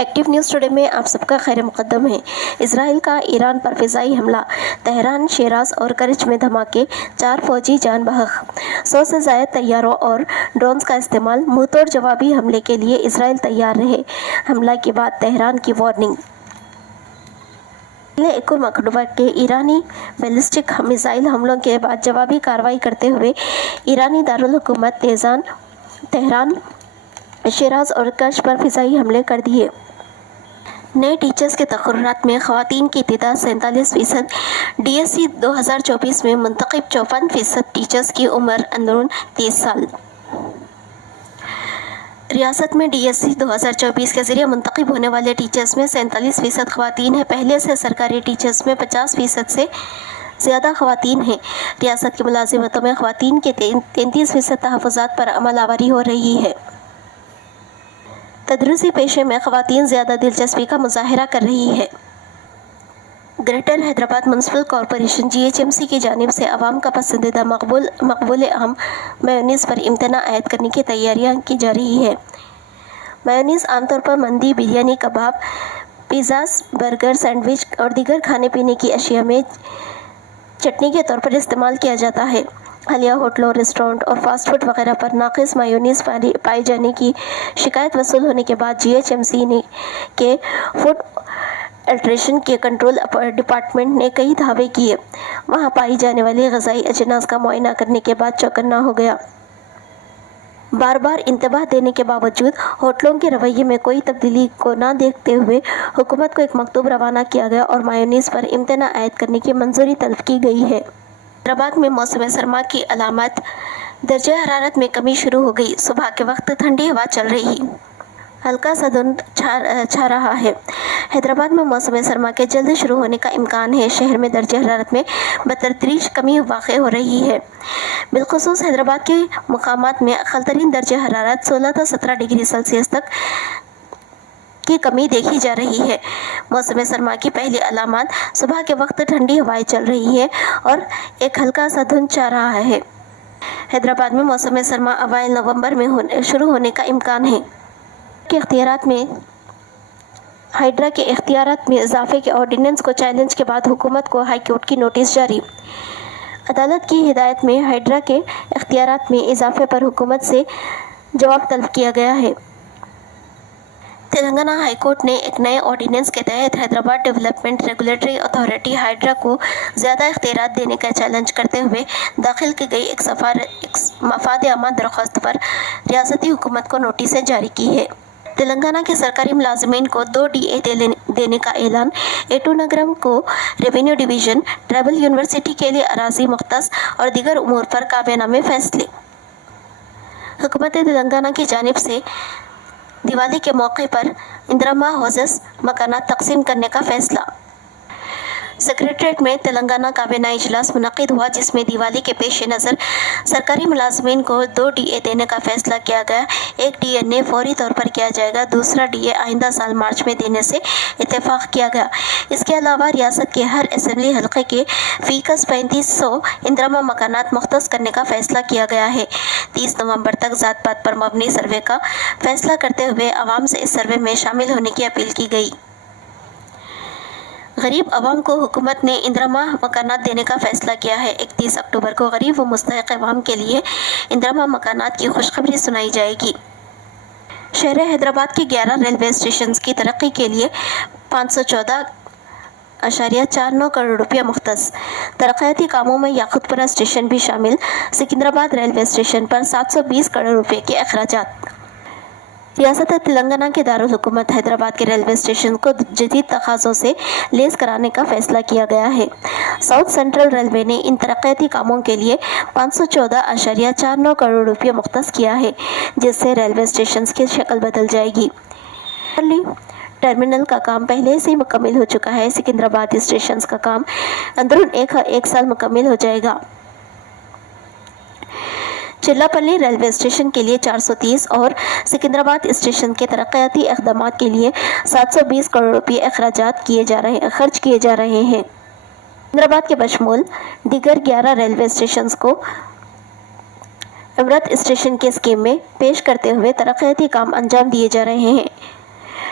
Active news today میں آپ سب کا خیر مقدم ہے۔ اسرائیل کا ایران پر فضائی حملہ، تہران، شیراز اور کرچ میں دھماکے، 4 فوجی جان بحق، 100 سے زائد طیاروں اور ڈرونز کا استعمال، منہ توڑ جوابی حملے کے لیے اسرائیل تیار رہے، حملہ کے بعد تہران کی وارننگ۔ 1 اکتوبر کے ایرانی بیلسٹک میزائل حملوں کے بعد جوابی کارروائی کرتے ہوئے ایرانی دارالحکومت تہران، شیراز اور کرچ پر فضائی حملے کر دیے۔ نئے ٹیچرز کے تقررات میں خواتین کی تعداد 47%، ڈی ایس سی 2024 میں منتخب 54% ٹیچرز کی عمر اندرون 30 سال۔ ریاست میں ڈی ایس سی 2024 کے ذریعے منتخب ہونے والے ٹیچرز میں 47% خواتین ہیں۔ پہلے سے سرکاری ٹیچرز میں 50% سے زیادہ خواتین ہیں۔ ریاست کی ملازمتوں میں خواتین کے 33% تحفظات پر عمل آوری ہو رہی ہے۔ تدریسی پیشے میں خواتین زیادہ دلچسپی کا مظاہرہ کر رہی ہیں۔ Greater Hyderabad municipal corporation G H M C کی جانب سے عوام کا پسندیدہ مقبول عام میونیز پر امتناع عائد کرنے کی تیاریاں کی جا رہی ہیں۔ میونیز عام طور پر مندی، بریانی، کباب، پیزاز، برگر، سینڈوچ اور دیگر کھانے پینے کی اشیاء میں چٹنی کے طور پر استعمال کیا جاتا ہے۔ حالیہ ہوٹلوں، ریسٹورانٹ اور فاسٹ فوڈ وغیرہ پر ناقص میونیز پائے جانے کی شکایت وصول ہونے کے بعد جی ایچ ایم سی کے فوڈ الٹریشن کے کنٹرول ڈپارٹمنٹ نے کئی دعوے کیے۔ وہاں پائی جانے والی غذائی اجناس کا معائنہ کرنے کے بعد چوکنا ہو گیا۔ بار بار انتباہ دینے کے باوجود ہوٹلوں کے رویے میں کوئی تبدیلی کو نہ دیکھتے ہوئے حکومت کو ایک مکتوب روانہ کیا گیا اور میونیز پر امتناع عائد کرنے کی منظوری طلب کی گئی ہے۔ حیدرآباد میں موسم سرما کی علامات، درجہ حرارت میں کمی شروع ہو گئی، صبح کے وقت ٹھنڈی ہوا چل رہی، ہلکا سا دھند چھا رہا ہے۔ حیدرآباد میں موسم سرما کے جلد شروع ہونے کا امکان ہے۔ شہر میں درجہ حرارت میں بتدریج کمی واقع ہو رہی ہے۔ بالخصوص حیدرآباد کے مقامات میں اقل ترین درجہ حرارت 16 تا 17 ڈگری سیلسیس تک کی کمی دیکھی جا رہی ہے۔ موسم سرما کی پہلی علامات، صبح کے وقت ٹھنڈی ہوائیں چل رہی ہیں اور ایک ہلکا سا دھند چھا رہا ہے۔ حیدرآباد میں موسم سرما اوائل نومبر میں شروع ہونے کا امکان ہے۔ ہائیڈرا کے اختیارات میں اضافے کے آرڈیننس کو چیلنج کے بعد حکومت کو ہائی کورٹ کی نوٹس جاری۔ عدالت کی ہدایت میں ہائیڈرا کے اختیارات میں اضافے پر حکومت سے جواب طلب کیا گیا ہے۔ تلنگانہ ہائی کورٹ نے ایک نئے آرڈیننس کے تحت Hyderabad development regulatory authority hydra کو زیادہ اختیارات دینے کا چیلنج کرتے ہوئے داخل کی گئی ایک مفاد عامہ درخواست پر ریاستی حکومت کو نوٹسیں جاری کی ہے۔ تلنگانہ کے سرکاری ملازمین کو 2 ڈی اے دینے کا اعلان، ایٹو نگرم کو ریونیو ڈویژن، ٹرائبل یونیورسٹی کے لیے اراضی مختص اور دیگر امور پر کابینہ میں فیصلے۔ حکومت تلنگانہ کی جانب سے دیوالی کے موقع پر اندرما ہاؤسز مکانات تقسیم کرنے کا فیصلہ۔ سکریٹریٹ میں تلنگانہ کابینہ اجلاس منعقد ہوا، جس میں دیوالی کے پیش نظر سرکاری ملازمین کو 2 ڈی اے دینے کا فیصلہ کیا گیا۔ ایک ڈی اے فوری طور پر کیا جائے گا، دوسرا ڈی اے آئندہ سال مارچ میں دینے سے اتفاق کیا گیا۔ اس کے علاوہ ریاست کے ہر اسمبلی حلقے کے فی کس 3500 اندرما مکانات مختص کرنے کا فیصلہ کیا گیا ہے۔ 30 نومبر تک ذات پات پر مبنی سروے کا فیصلہ کرتے ہوئے عوام سے اس سروے میں شامل ہونے کی اپیل کی گئی۔ غریب عوام کو حکومت نے اندرما مکانات دینے کا فیصلہ کیا ہے۔ 31 اکتوبر کو غریب و مستحق عوام کے لیے اندرما مکانات کی خوشخبری سنائی جائے گی۔ شہر حیدرآباد کے 11 ریلوے اسٹیشنز کی ترقی کے لیے 514.49 کروڑ روپے مختص۔ ترقیاتی کاموں میں یاقوت پورہ اسٹیشن بھی شامل۔ سکندرآباد ریلوے اسٹیشن پر 720 کروڑ روپے کے اخراجات۔ ریاست تلنگانہ کے دارالحکومت حیدرآباد کے ریلوے اسٹیشن کو جدید تقاضوں سے لیس کرانے کا فیصلہ کیا گیا ہے۔ ساؤتھ سینٹرل ریلوے نے ان ترقیاتی کاموں کے لیے 514.49 کروڑ روپے مختص کیا ہے، جس سے ریلوے اسٹیشن کی شکل بدل جائے گی۔ ٹرمینل کا کام پہلے سے مکمل ہو چکا ہے۔ سکندرآباد اسٹیشن کا کام اندرون ایک سال مکمل ہو جائے گا۔ چلاپلی ریلوے اسٹیشن کے لیے 430 اور سکندرآباد اسٹیشن کے ترقیاتی اقدامات کے لیے 720 کروڑ روپے خرچ کیے جا رہے ہیں۔ سکندرآباد کے بشمول دیگر 11 ریلوے اسٹیشنز کو امرت اسٹیشن کی اسکیم میں پیش کرتے ہوئے ترقیاتی کام انجام دیے جا رہے ہیں۔